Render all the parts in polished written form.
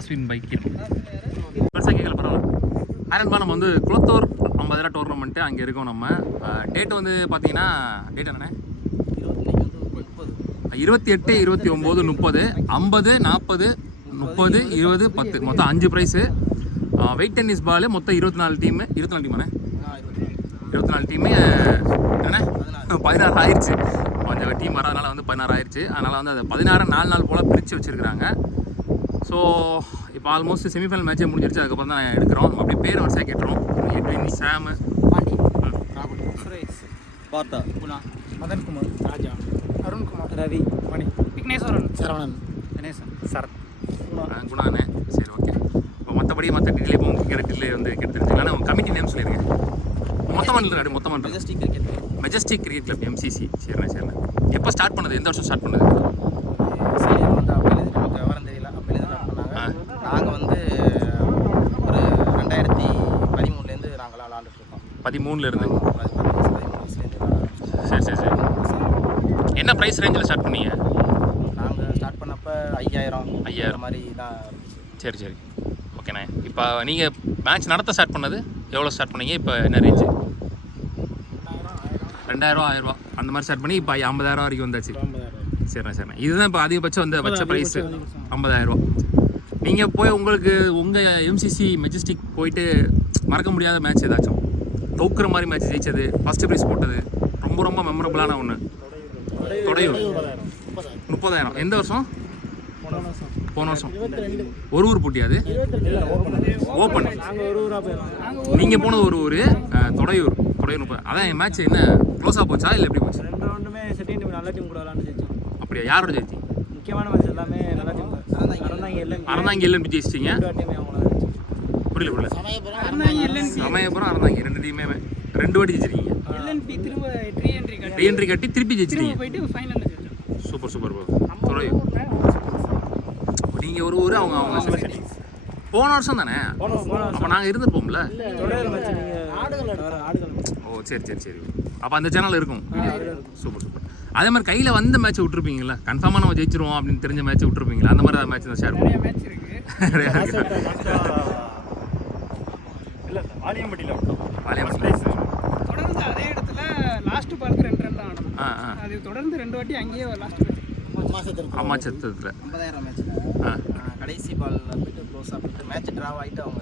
ஆஸ்வின் bike பெருசாக கேட்கல பரவாயில்ல. ஆரம்பா நம்ம வந்து குளத்தூர் 50,000 டோர்னமெண்ட்டு அங்கே இருக்கோம். நம்ம டேட்டு வந்து பார்த்தீங்கன்னா டேட் என்னண்ணே 28, 29, 30, 50, 40, 30, 20, 10 மொத்தம் 5 ப்ரைஸு. வெயிட் டென்னிஸ் பால் மொத்தம் 24 டீமு. 24 டீமாண்ணே 24 டீமு என்னண்ணே 16 ஆயிடுச்சு. கொஞ்சம் டீம் வரதுனால வந்து 16 ஆயிடுச்சு. அதனால் வந்து அது 16 4 நாள் போல் பிரித்து வச்சுருக்குறாங்க. ஸோ இப்போ ஆல்மோஸ்ட் செமிஃபைனல் மேட்சே முடிஞ்சிருச்சு. அதுக்கப்புறம் தான் எடுக்கிறோம். அப்படி பேர் வரிசையாக கேட்டுறோம். எட்வின், சாமு, பாண்டி, ராகுல், சுரேஷ், பார்த்தா, குணா, மதன்குமார், ராஜா, அருண்குமார், ரவி, மணி, விக்னேஸ்வரன், சரவணன், கணேசன், சரத், குணாண்ணே. சரி ஓகே. இப்போ மற்றபடி மற்ற டீட்டில் இப்போ உங்களுக்கு டீட்டில் வந்து கேட்டுருச்சுங்களா? உங்கள் கமிட்டி நேம் சொல்லிடுங்க. மொத்தமாக மெஜஸ்டிக் கிரிக்கெட் கிளப் MCC. சரிண்ணே சரிண்ணே. எப்போ ஸ்டார்ட் பண்ணது? எந்த வருஷம் ஸ்டார்ட் பண்ணது? வந்து அப்போலேருந்து நமக்கு விவரம் தெரியல. அப்போலேருந்து ஸ்டார்ட் பண்ணாங்க. நாங்கள் வந்து ஒரு 2013 நாங்களாம் விளாண்டுட்ருக்கோம். 13 சரி சரி சரி. என்ன ப்ரைஸ் ரேஞ்சில் ஸ்டார்ட் பண்ணீங்க? நாங்கள் ஸ்டார்ட் பண்ணப்போ 5000 மாதிரி தான். சரி சரி ஓகேண்ணே. இப்போ நீங்கள் மேட்ச் நடத்த ஸ்டார்ட் பண்ணது எவ்வளோ ஸ்டார்ட் பண்ணீங்க? இப்போ என்ன ரேஞ்சு? 2000, 1000 அந்த மாதிரி ஸ்டார்ட் பண்ணி இப்போ 50,000 வரைக்கும் வந்தாச்சு. சரிண்ணா சரிண்ணா. இதுதான் இப்போ அதிகபட்சம் வந்து வச்ச ப்ரைஸு 50,000. நீங்கள் போய் உங்களுக்கு உங்கள் MCC மெஜஸ்டிக் போயிட்டு மறக்க முடியாத மேட்ச் ஏதாச்சும் தோக்குற மாதிரி மேட்ச் ஜெயிச்சது, ஃபஸ்ட்டு ப்ரைஸ் போட்டது, ரொம்ப ரொம்ப மெமரபுளான ஒன்று? தொடையூர் 30,000. எந்த வருஷம்? போன வருஷம். ஒரு ஊர் போட்டியாது ஓப்பன். நீங்கள் போனது ஒரு ஊர் தொடையூர் 30. அதான் என் மேட்ச் என்ன க்ளோஸாக போச்சா இல்லை எப்படி போச்சு? அப்படியா? யாரோட ஜெயிச்சி? முக்கியமான மேட்ச் எல்லாமே நல்ல டீம். அறந்தாங்கி எல்என்பி ஜெயிச்சிட்டிங்க. புரியல சமயபுரம் அறந்தாங்கி 2 டீமே 2 வாட்டி ஜெயிச்சிருக்கீங்க. ரீஎன்ட்ரி கட்டி திருப்பி ஜெயிச்சிட்டீங்க. Super super bro. தொடையூர் நீங்கள் ஒரு ஊர் அவங்க போன வருஷம் தானே? அப்போ நாங்கள் இருந்துருப்போம்ல. ஓ சரி சரி சரி. அப்போ அந்த சேனல் இருக்கும். Super super. அதே மாதிரி கையில் வந்த மேட்ச்சை விட்டுருப்பீங்களா? கன்ஃபார்மாக நம்ம ஜெயிச்சிருவோம் அப்படின்னு தெரிஞ்ச மேட்ச்சை விட்டுருப்பீங்களா? அந்த மாதிரி மேட்ச் தான் ஷேர் பண்ணுவோம். தொடர்ந்து அதே இடத்துல லாஸ்ட் பாலுக்கு 2 ரன் தான் ஆடணும். அது தொடர்ந்து 2 வாட்டி அங்கேயே லாஸ்ட் அம்மாச்சத்தில் 50,000 மேட்ச் கடைசி பால் போயிட்டு க்ளோஸாக போயிட்டு மேட்ச் ட்ராவ் ஆகிட்டு அவங்க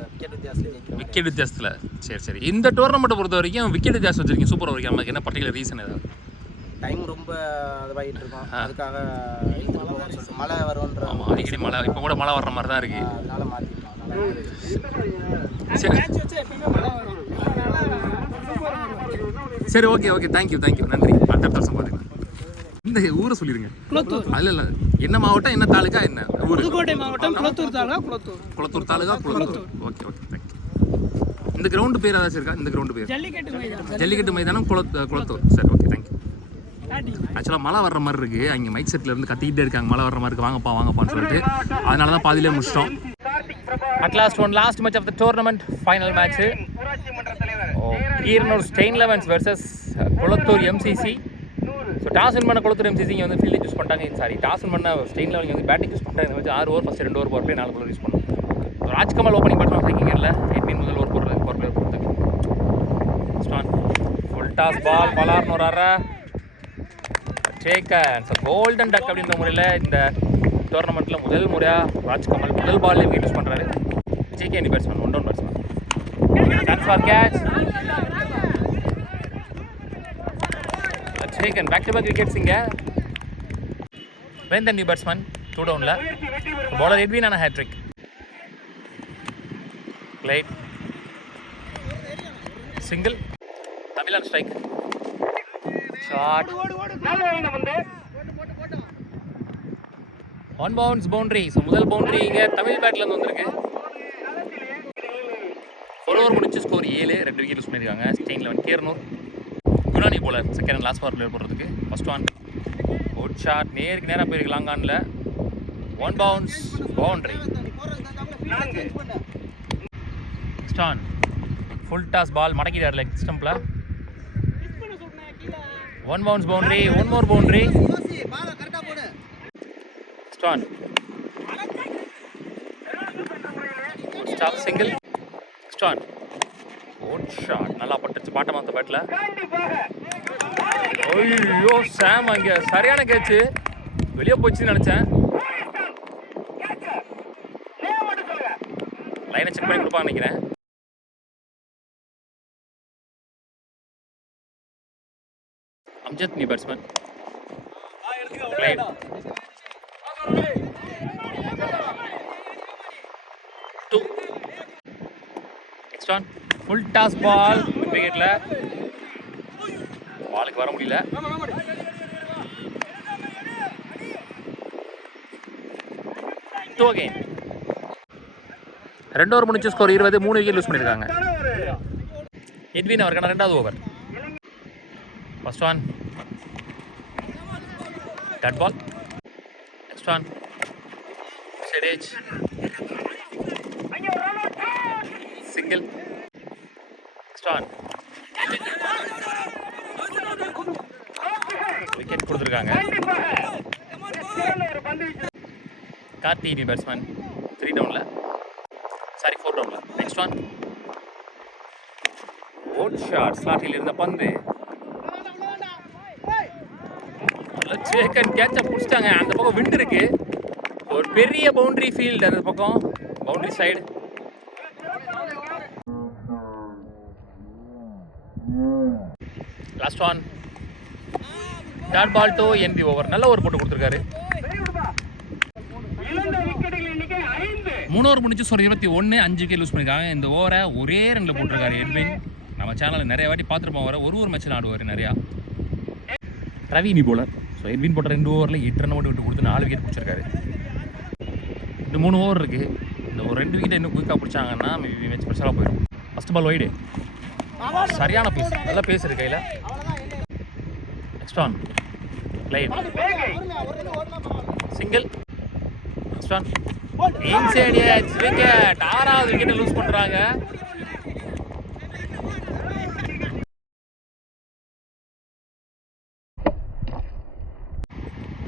விக்கெட் வித்தியாசத்தில். சரி சரி. இந்த டோர்னமெண்ட்டை பொறுத்த வரைக்கும் விக்கெட் வித்தியாசம் வச்சிருக்கீங்க. சூப்பராக வரைக்கும். நமக்கு என்ன பர்டிகுலர் ரீசன் ஏதாவது? டைம் ரொம்ப இதுவாகிட்டு இருக்கும். அதுக்காக மழை வரும்ன்ற. ஆமாம் அடிக்கடி மழை. இப்போ கூட மழை வர்ற மாதிரி தான் இருக்குது. அதனால மாற்றிக்கலாம். சரி ஓகே ஓகே. தேங்க்யூ நன்றி. அடுத்த வருஷம் பார்த்துக்கலாம். இந்த ஊரை சொல்லிடுங்க. அதில் இல்லை என்ன மாவட்டம், என்ன தாலுக்கா, என்ன ஊர்? புதுக்கோட்டை மாவட்டம், குளத்தூர் தாலுகா. குளத்தூர் தாலுகா, குளத்தூர். Okay thank you. இந்த கிரவுண்டு பேர் ஏதாச்சும் இருக்கா? இந்த கிரவுண்டு பேர் ஜல்லிக்கட்டு மைதானம் குளத்தூர். சரி ஓகே தேங்க்யூ. ஆக்சுவலாக மழை வர்ற மாதிரி இருக்குது. அங்கே மைக் செட்டில் இருந்து கத்திக்கிட்டே இருக்காங்க மழை வர்ற மாதிரி இருக்குது, வாங்கப்பான்னு சொல்லிட்டு. அதனால தான் பாதியிலே முடிச்சிட்டோம். At last match of the tournament, final match. Keeranur Steyn elevens versus Kulathur MCC. So toss win பண்ண குளத்தூர் MCC இங்கே வந்து ஃபீல்டிங் யூஸ் பண்ணிட்டாங்க. டாஸ் வின் பண்ண ஸ்டெயின் லெவலிங் வந்து பேட்டிங் யூஸ் பண்ணிட்டாங்க. இந்த வச்சு 6 ஓவர் ஃபஸ்ட்டு 2 ஓவர் போகிற 4 பால் யூஸ் பண்ணோம். ராஜ்கமல் ஓப்பனிங் பேட்ஸ்மேன் ஃபேக்கிங் இல்லை. 18 முதல் ஓவர் போடுறதுக்கு ஸ்டான் ஃபுல் டாஸ் பால் பலார்னு ஒரு அரை டேக்கன். ஸோ கோல்டன் டக் அப்படின்ற முறையில் இந்த டோர்னமெண்ட்டில் முதல் முறையாக ராஜ்கமல் முதல் பால்லே விக்கெட் யூஸ் பண்ணுறாரு. JK batsman 1 down batsman. Chance for catch. taken back to back wickets inga. When the new batsman 2 down la bowler Edwin on a hat trick. Played single Tamil on strike. Shot on bounce boundary. So முதல் boundary இங்க தமிழ் பேட்ல இருந்து வந்திருக்கு. 4 over முடிச்சு score 7. 2 wicket use பண்ணிருக்காங்க. Stein 11 Keeranur. குணானி bowler second and last over போடுறதுக்கு. First one good shot. நேராக போயிருக்கு லாங் ஆனில். 1 bounce boundary. Next one full toss ball மடக்கிட்டார் லெக் ஸ்டம்பில். 1 bounce boundary. 1 more boundary. Next one stop single start. ஓட் shot நல்லா பட்டுச்சு பாட்டம் அந்த பேட்டில். ஐயோ சாம் அங்கே சரியான கேட்சு, வெளியே போச்சுன்னு நினச்சேன். லைனை செக் பண்ணி கொடுப்பாங்க நினைக்கிறேன். Amjad new batsman. Next one full toss ball விக்கெட்ல, பாலுக்கு வர முடியல. Two again. 2 ஓவர் முடிச்சு ஸ்கோர் 20, 3 விக்கெட் லூஸ் பண்ணியிருக்காங்க. எட்வின் அவருக்கான 2வது over. First one dot ball. Next one side edge single. Next one wicket கொடுத்துருக்காங்க. கார்த்தி நியூ பேட்ஸ்மேன் 3 டவுனில், சாரி 4 டவுனில். நெக்ஸ்ட் ஒன் ஓட் ஷாட், ஸ்லாட்டில் இருந்த பந்து கேட்ச பிடிச்சிட்டாங்க. அந்த பக்கம் விண்ட் இருக்கு, ஒரு பெரிய பவுண்டரி ஃபீல்டு அந்த பக்கம், boundary side. Last one dot ball to end the over. நல்ல ஓவர் போட்டு கொடுத்துருக்காரு. 3 ஓவர் முடிச்சு ஸ்கோர் 21, 5 விக்கெட் லூஸ் பண்ணியிருக்காங்க. இந்த ஓவரை ஒரே ரன்ல போட்டிருக்காரு எட்வின். நம்ம சேனலில் நிறைய வாட்டி பார்த்துருப்போம். வர ஒரு மேட்ச்சில் ஆடுவார் நிறையா. ரவி நீ போலர். ஸோ எட்வின் போட்ட 2 ஓவரில் 8 ரன் மட்டும் விட்டு கொடுத்து 4 விக்கெட் பிடிச்சிருக்காரு. இன்னும் 3 ஓவர் இருக்குது. இந்த ஒரு 2 விக்கெட் இன்னும் குயிக்காக பிடிச்சாங்கன்னா மேட்ச் ஸ்பெஷலாக போயிடும். ஃபஸ்ட் பால் வைடு, சரியான பேஸ், நல்ல பேஸ் இருக்கு கையில். Next one line single. Next one inside edge wicket. 6வது விக்கெட்டை லூஸ் பண்ணுறாங்க.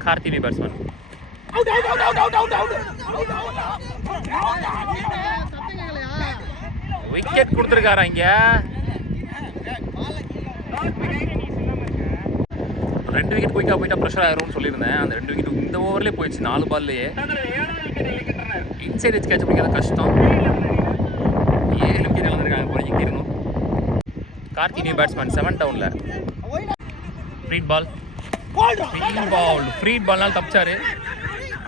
கார்த்தினி பேட்ஸ்மேன். விக்கெட் கொடுத்துருக்காரு இங்க. 2 விக்கெட் குயிக்காக போயிட்டா ப்ரெஷர் ஆயிரும்னு சொல்லியிருந்தேன். அந்த 2 விக்கெட் இந்த ஓவர்லேயே போயிடுச்சு, 4 பால்லையே. இன்சைட் எட்ஜ் கேட்ச் பிடிக்கிறது கஷ்டம். 7 விக்கெட் இழந்திருக்காங்க போய் இருக்கணும். கார்த்தினி பேட்ஸ்மேன் 7 டவுனில். ஃப்ரீட் பால், ஃப்ரீட் பால்னால தப்பிச்சாரு.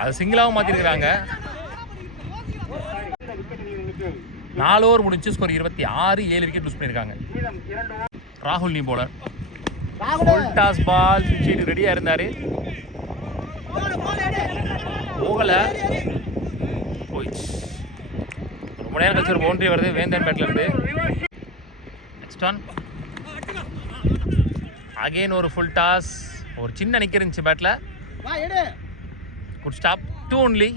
அது சிங்கிளாகவும் மாற்றிருக்கிறாங்க. 4 ஓவர் முடிச்சு ஸ்கோர் 26, 7 விக்கெட் லூஸ் பண்ணியிருக்காங்க. ராகுல் நீ போலர். ஃபுல் டாஸ் பால் சுவிட்ச் ரெடியாக இருந்தார், போகலை, போயிடுச்சு. ரொம்ப நேரம் கழிச்சு ஒரு பவுண்டரி வருது வேந்தன் பேட்டில் இருந்து. நெக்ஸ்ட் ஒன் அகெயின் ஒரு ஃபுல் டாஸ், ஒரு சின்ன நிக்க இருந்துச்சு பேட்டில். Good stop, 2 only.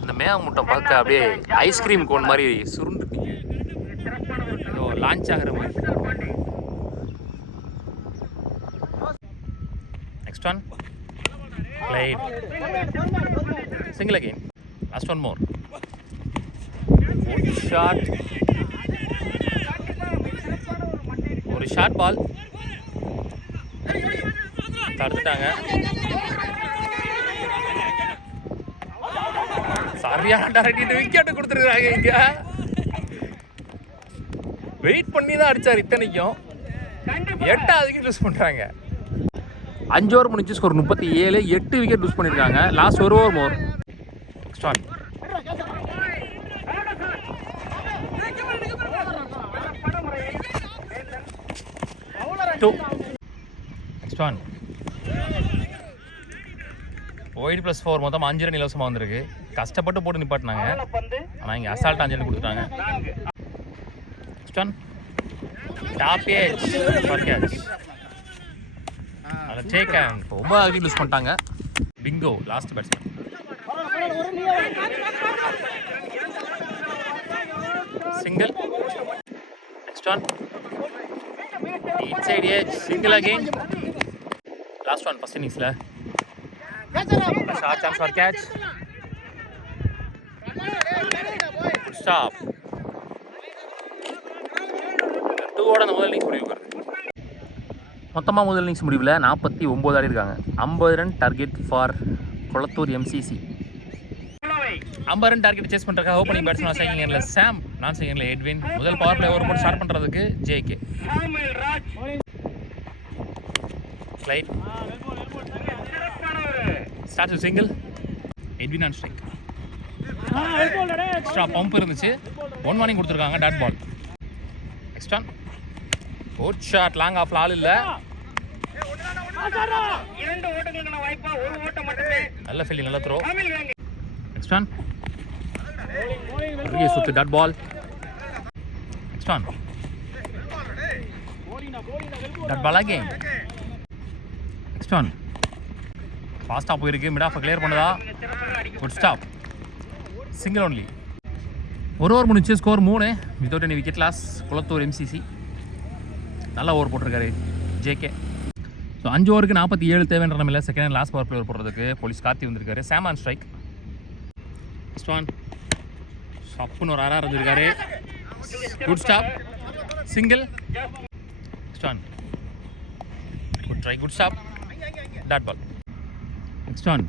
இந்த மேகமூட்டம் பார்க்க அப்படியே ஐஸ்கிரீம் கோன் மாதிரி சுருண்டு லான்ச் ஆகிற மாதிரி. Next one light single again. Last one more shot, ஒரு ஷார்ட் பால் தடுத்துட்டாங்க. சரியான டைரக்ட் விக்கெட் கொடுத்துருக்காங்க. இங்க வெயிட் பண்ணி தான் அடிச்சார். இத்தனைக்கும் 8வது விக்கெட் லூஸ் பண்றாங்க. 5 ஓவர் முடிச்சு ஸ்கோர் 37, 8 விக்கெட் லூஸ் பண்ணிருக்காங்க. லாஸ்ட் ஒரு over more. Next one next one wide +4 மொத்தம் 5 ரன் இலவசமாக வந்திருக்கு. கஷ்டப்பட்டு போட்டு நிப்பாட்டினாங்க, ஆனால் இங்கே அசால்ட் 5 ரன் கொடுத்துட்டாங்க. Next one top edge for catch. அதில் டேக் அண்ட் 9 விக்கெட் லூஸ் பண்ணிட்டாங்க. Bingo last batsman. Single. Next one inside edge single again. Last one first innings la short chance for catch. Stop. 2 அந்த முதல் innings முடிவு வருது. மொத்தமாக முதல் innings முடிவில் 49 ஆடி இருக்காங்க. 50 run target for Kolathur MCC. 50 run target chase பண்ணுறதுக்காக ஓப்பனிங் பேட்ஸ்மேன் செகண்ட் இயரில் சாம், நான் செகண்ட் இயரில் எட்வின். முதல் பவர் பிளே ஓவர் போட்டு ஸ்டார்ட் பண்ணுறதுக்கு JK. Slight start single. Edwin on strike. Extra bump இருந்துச்சு. 1 வார்னிங் கொடுத்துருக்காங்க. Dot ball. Next one. Good shot. Long ஆஃப்ல ஆள் இல்லை. நல்ல ஃபீல்டிங், நல்ல த்ரோ. Next one. சுத்து. Dot ball. Next one. Dot ball again. Next one. ஃபாஸ்ட்டாக போயிருக்கு. மிட் ஆஃப் கிளியர் பண்ணுதா? Good stop. Single only. ஒரு ஓவர் முடிச்சு. Score 3 without any wicket loss. Kulathur MCC நல்லா ஓவர் போட்டிருக்காரு JK. ஸோ 5 ஓவருக்கு 47 தேவைன்ற நம்ம second and last power play over போடுறதுக்கு போலீஸ் கார்த்தி வந்திருக்காரு. Sam on strike. ஸ்டான் ஷாப்புன்னு ஒரு RR இருந்திருக்காரு. Good stop. Single. Stan good try. Good stop. Dot ball. Next on.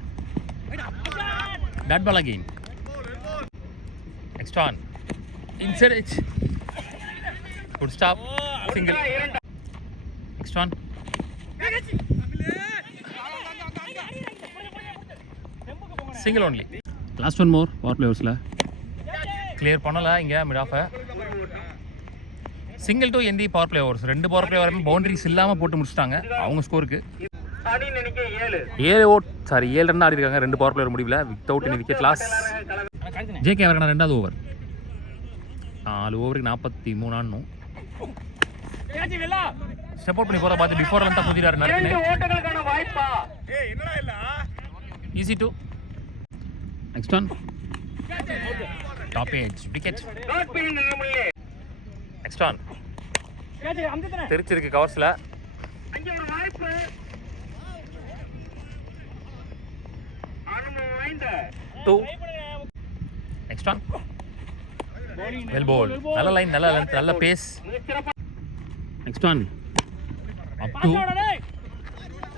That ball again. Next on. Inside edge. Good stop. Single. Next on. Single only. Last one more. Power players la. Clear பண்ணல இங்க mid off. Single to end the power play overs. 2 power play over boundaries இல்லாம போட்டு முடிச்சிட்டாங்க அவங்க ஸ்கோருக்கு. 7 run ஆடி இருக்காங்க 2 power player முடிவில் without any wicket loss. JK அவரான 2வது ஓவர். 4 ஓவருக்கு 43 ஆடணும். ஸ்டெப் அவுட் பண்ணி போற பார்த்து பிஃபோர் லந்தா குதிராரு நரக்குனே. Easy two. Next one. Top edge wicket. Next one. தெரிச்சிருக்கு கவர்ஸ்ல. Two. Next one. Well bowled. நல்ல லைன், நல்ல லென்த், நல்ல pace. Next one. Up to.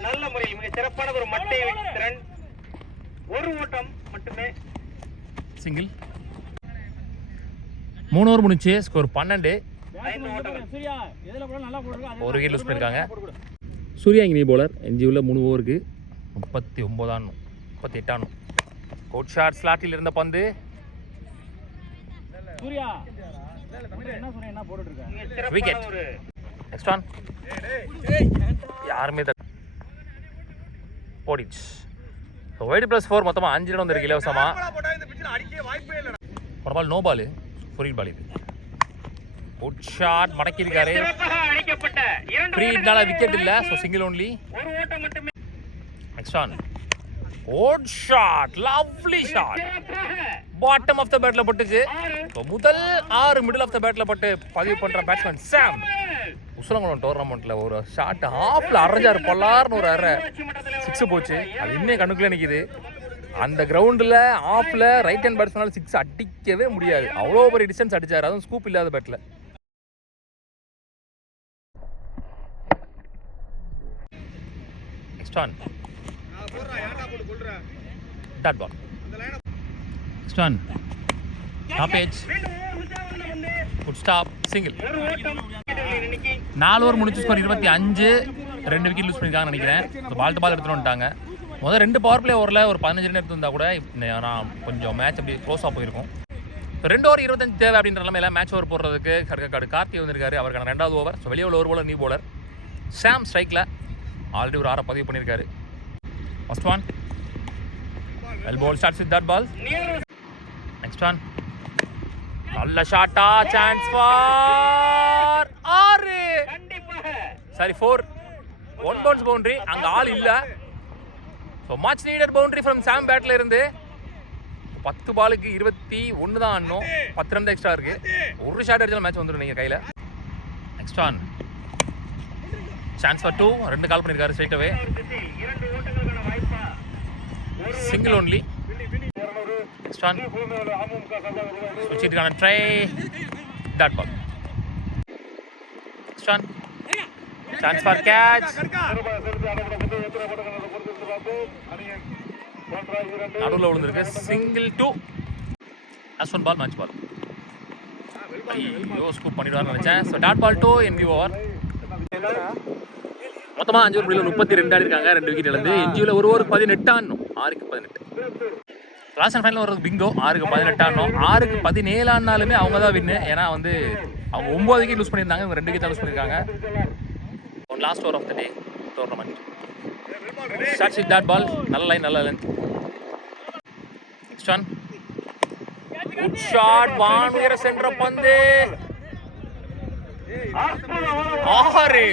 நல்ல முறையில் மிக சிறப்பான ஒரு மட்டை திறன். ஒரு ஓட்டம் மட்டுமே. சிங்கிள். 3 ஓவர் முடிஞ்சு. ஸ்கோர் 12. 5 ஓட்டங்கள். சூர்யா எதுல போல நல்லா போடுறாங்க. ஒரு விக்கெட் லூஸ் பண்ணிருக்காங்க. சூர்யா இங்க பவுலர். என்ஜியூல 3 ஓவருக்கு 39 ஆடணும். 38 ஆடணும். Good shot. ஸ்லாட்டில் இருந்த பந்து. சூர்யா என்ன சொன்னே என்ன போட்டுட்டு இருக்க. விக்கெட். Next one. யாருமே போடிச். ஸோ வைட் +4 மொத்தமாக 5 ரன் வந்திருக்கு இலவசமா. ஒரு ball no ball. Free ball இது. Good shot. மடக்கி இருக்காரு. ஃப்ரீனால விக்கெட் இல்லை. So single only. ஒரு ஓட்டம் மட்டுமே. Next one. Good shot. Lovely shot. Bottom of the பேட்ல பட்டுச்சு. முதல் 6 மிடில் ஆஃப் த பேட்ல பட்டு பதிவு பண்ற பேட்ஸ்மேன் சாம். உசலங்குளம் டோர்னமெண்ட்ல ஒரு ஷாட் ஹாஃப்ல அரைஞ்சாரு. பொல்லார்னு ஒரு அரை 6 போச்சு. அது இன்னும் கண்ணுக்குள்ள நிக்குது. அந்த கிரவுண்டில் ஆஃப்ல ரைட் ஹேண்ட் பேட்ஸ்மேனால 6 அடிக்கவே முடியாது. அவ்வளோ பெரிய டிஸ்டன்ஸ் அடிச்சாரு. அதுவும் ஸ்கூப் இல்லாத பேட்ல. Next one. Dot ball. Next one. Top edge. Good stop. Single. 4 over முடிச்சு. ஸ்கோர் 25. 2 விக்கெட் லூஸ் பண்ணிருக்காங்கன்னு நினைக்கிறேன். பால் டு பால் எடுத்துட்டு வந்துட்டாங்க. முதல் 2 பவர் பிளே ஓவரில் ஒரு 15 ரன் எடுத்து வந்தால் கூட நான் கொஞ்சம் மேட்ச் அப்படி க்ளோஸாக போயிருக்கும். 2 ஓவர் 25 தேவை அப்படின்ற நிலைமையில மேட்ச் ஓவர் போடுறதுக்கு கார்த்தி வந்திருக்காரு. அவருக்கான 2வது ஓவர். ஸோ வெளியே உள்ள ஒரு போலர், நியூ போலர் சாம் ஸ்ட்ரைக்கில் ஆல்ரெடி ஒரு 6 பதிவு பண்ணியிருக்காரு. First one. Well ball. Starts with that ball. Next one. நல்ல ஷாட்டா. Chance for 6. Sorry 4. 1 bounce boundary. அங்கே ஆள் இல்லை. So much needed boundary from Sam பேட்டில் இருந்து. 10 பாலுக்கு 21 தான் ஆடணும். 10 ரன் எக்ஸ்ட்ரா இருக்கு. ஒரு ஷாட் அடிச்சாலும் மேட்ச் வந்துடும் நீங்கள் கையில். Next one. Chance for 2. 2 கால் பண்ணியிருக்காரு straight away. Single only. Next one. Switch it on a try. Dot ball. Next one. Chance for catch. நடுவில் விழுந்திருக்கு. Single 2. Last one ball, match ball. ஐயோ ஸ்கூப் பண்ணிடுவார்னு நினச்சேன். So dot ball 2 in the over. மொத்தமாக 5 over 32 ஆடிருக்காங்க. 2 wicket இழந்து. என்ஜியில் ஒரு ஓவருக்கு 18 ஆடணும். 6க்கு 18. லாஸ்ட் அண்ட் ஃபைனல் வர்றது பிங்கோ. 6க்கு 18 ஆடணும். 6க்கு 17 ஆடினாலுமே அவங்க தான் வின்னு. ஏன்னா வந்து அவங்க 9 விக்கெட் லூஸ் பண்ணியிருந்தாங்க. இவங்க 2 விக்கெட் தான் லூஸ் பண்ணியிருக்காங்க. One last over of the day tournament. Short sheet dot ball. நல்ல லைன், நல்ல length. Next one. Good shot. வான் உயர சென்ற பந்து 6.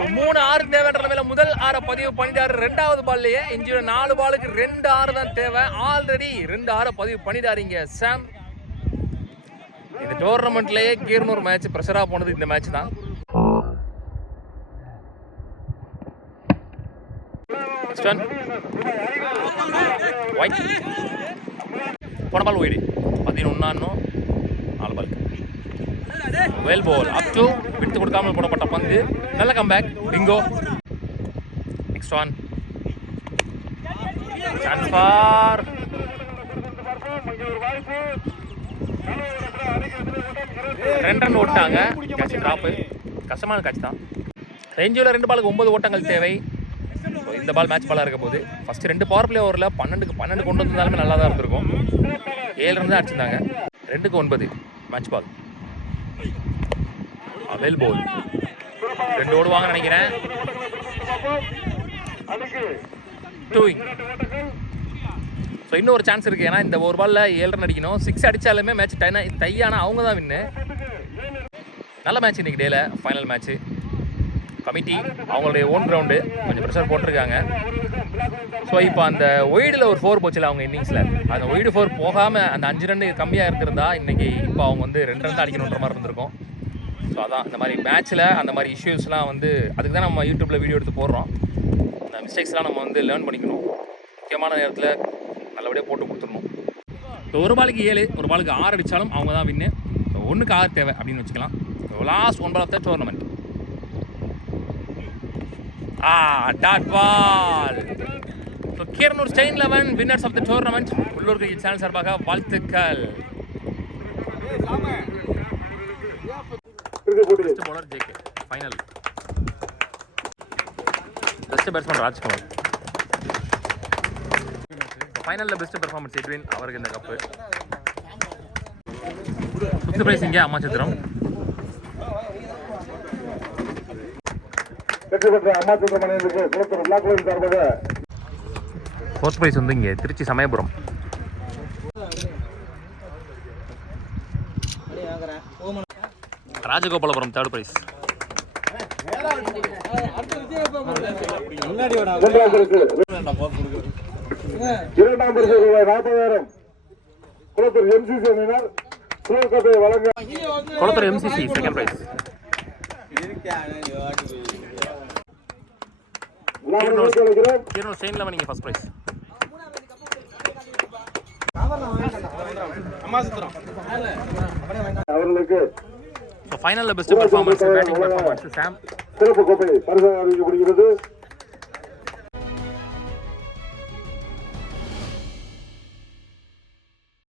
3-6 தேவைன்ற மேல முதல் 6 பதிவு பண்ணிட்டாரு. 2வது பால்லையே எஞ்சியோட 4 பாலுக்கு 2 6 தான் தேவை. ஆல்ரெடி 2 6 பதிவு பண்ணிட்டாருங்க சாம். இந்த டோர்னமெண்ட்லயே கீர்னூர் மேட்ச் ப்ரெஷரா போனது இந்த மேட்ச் தான். ஒயிட் போன பால் ஒயிடு 11 ஆடணும். 4 பாலுக்கு வெல் பால் அப் டு விட்டு கொடுக்காமல் போடப்பட்ட பந்து. நல்ல comeback bingo. Next one. Chance for 2 run ஓட்டாங்க. Catch drop. கஷ்டமான கேட்ச் தான். ரேஞ்சில் 2 பாலுக்கு 9 ஓட்டங்கள் தேவை. இந்த பால் மேட்ச் பாலாக இருக்க போது ஃபர்ஸ்ட் 2 பவர் பிளே ஓவரில் 12க்கு 12 கொண்டு வந்தாலுமே நல்லா தான் இருந்திருக்கும். 7 ரன் தான் அடிச்சிருந்தாங்க. 2க்கு 9 மேட்ச் பால். வெல் போல் 2 ஓடுவாங்கன்னு நினைக்கிறேன். டூயிங். ஸோ இன்னும் ஒரு சான்ஸ் இருக்குது. ஏன்னா இந்த ஒரு பாலில் 7 ரன் அடிக்கணும். 6 அடித்தாலுமே மேட்ச் டையானா அவங்க தான் வின்னு. நல்ல மேட்ச் இன்றைக்கி டேல ஃபைனல் மேட்ச்சு. கமிட்டி அவங்களுடைய ஓன் கிரவுண்டு கொஞ்சம் ப்ரெஷர் போட்டிருக்காங்க. ஸோ இப்போ அந்த ஒய்டில் ஒரு 4 போச்சுல அவங்க இன்னிங்ஸில், அந்த ஒய்டு 4 போகாமல் அந்த 5 ரன் கம்மியாக இருந்திருந்தா இன்றைக்கி இப்போ அவங்க வந்து 2 ரன் தான் அடிக்கணுன்ற மாதிரி இருந்திருக்கும். ஸோ அதான் இந்த மாதிரி மேட்ச்சில் அந்த மாதிரி இஷ்யூஸ்லாம் வந்து அதுக்கு தான் நம்ம யூடியூப்பில் வீடியோ எடுத்து போடுறோம். அந்த மிஸ்டேக்ஸ்லாம் நம்ம வந்து லேர்ன் பண்ணிக்கணும். முக்கியமான நேரத்தில் நல்லபடியாக போட்டு கொடுத்துடணும். ஸோ ஒரு பாலுக்கு 7, ஒரு பாலுக்கு 6 அடித்தாலும் அவங்க தான் வின்னு. ஸோ 1க்கு 6 தேவை அப்படின்னு வச்சுக்கலாம். So last 1 ball of the tournament. Dot ball. So Keeranur stain 11 winners of the tournament. உள்ளூர் கிரிக்கெட் சேனல் சார்பாக வாழ்த்துக்கள். Best bowler JK. Final best batsman Rajkumar. ஃபைனலில் பெஸ்ட் பெர்ஃபார்மன்ஸ் எட்வின் அவருக்கு இந்த கப்பு. 5th பிரைஸ் இங்கே அம்மாச்சத்திரம். ஃபோர்த் பிரைஸ் வந்து இங்கே திருச்சி சமயபுரம். Rajagopalapuram 3rd price. இரண்டாம் பரிசு ரூபாய் 40,000 குளத்தூர் MCC அணியினர் சிவகோப்பை வழங்க. Kulathur MCC 2nd prize. Keeranur stain 11 இங்கே 1st பிரைஸ். அவர்களுக்கு ஃபைனலில் best performance batting performance Sam சிறப்பு கோப்பை பரிசாக அறிவிக்கப்படுகிறது.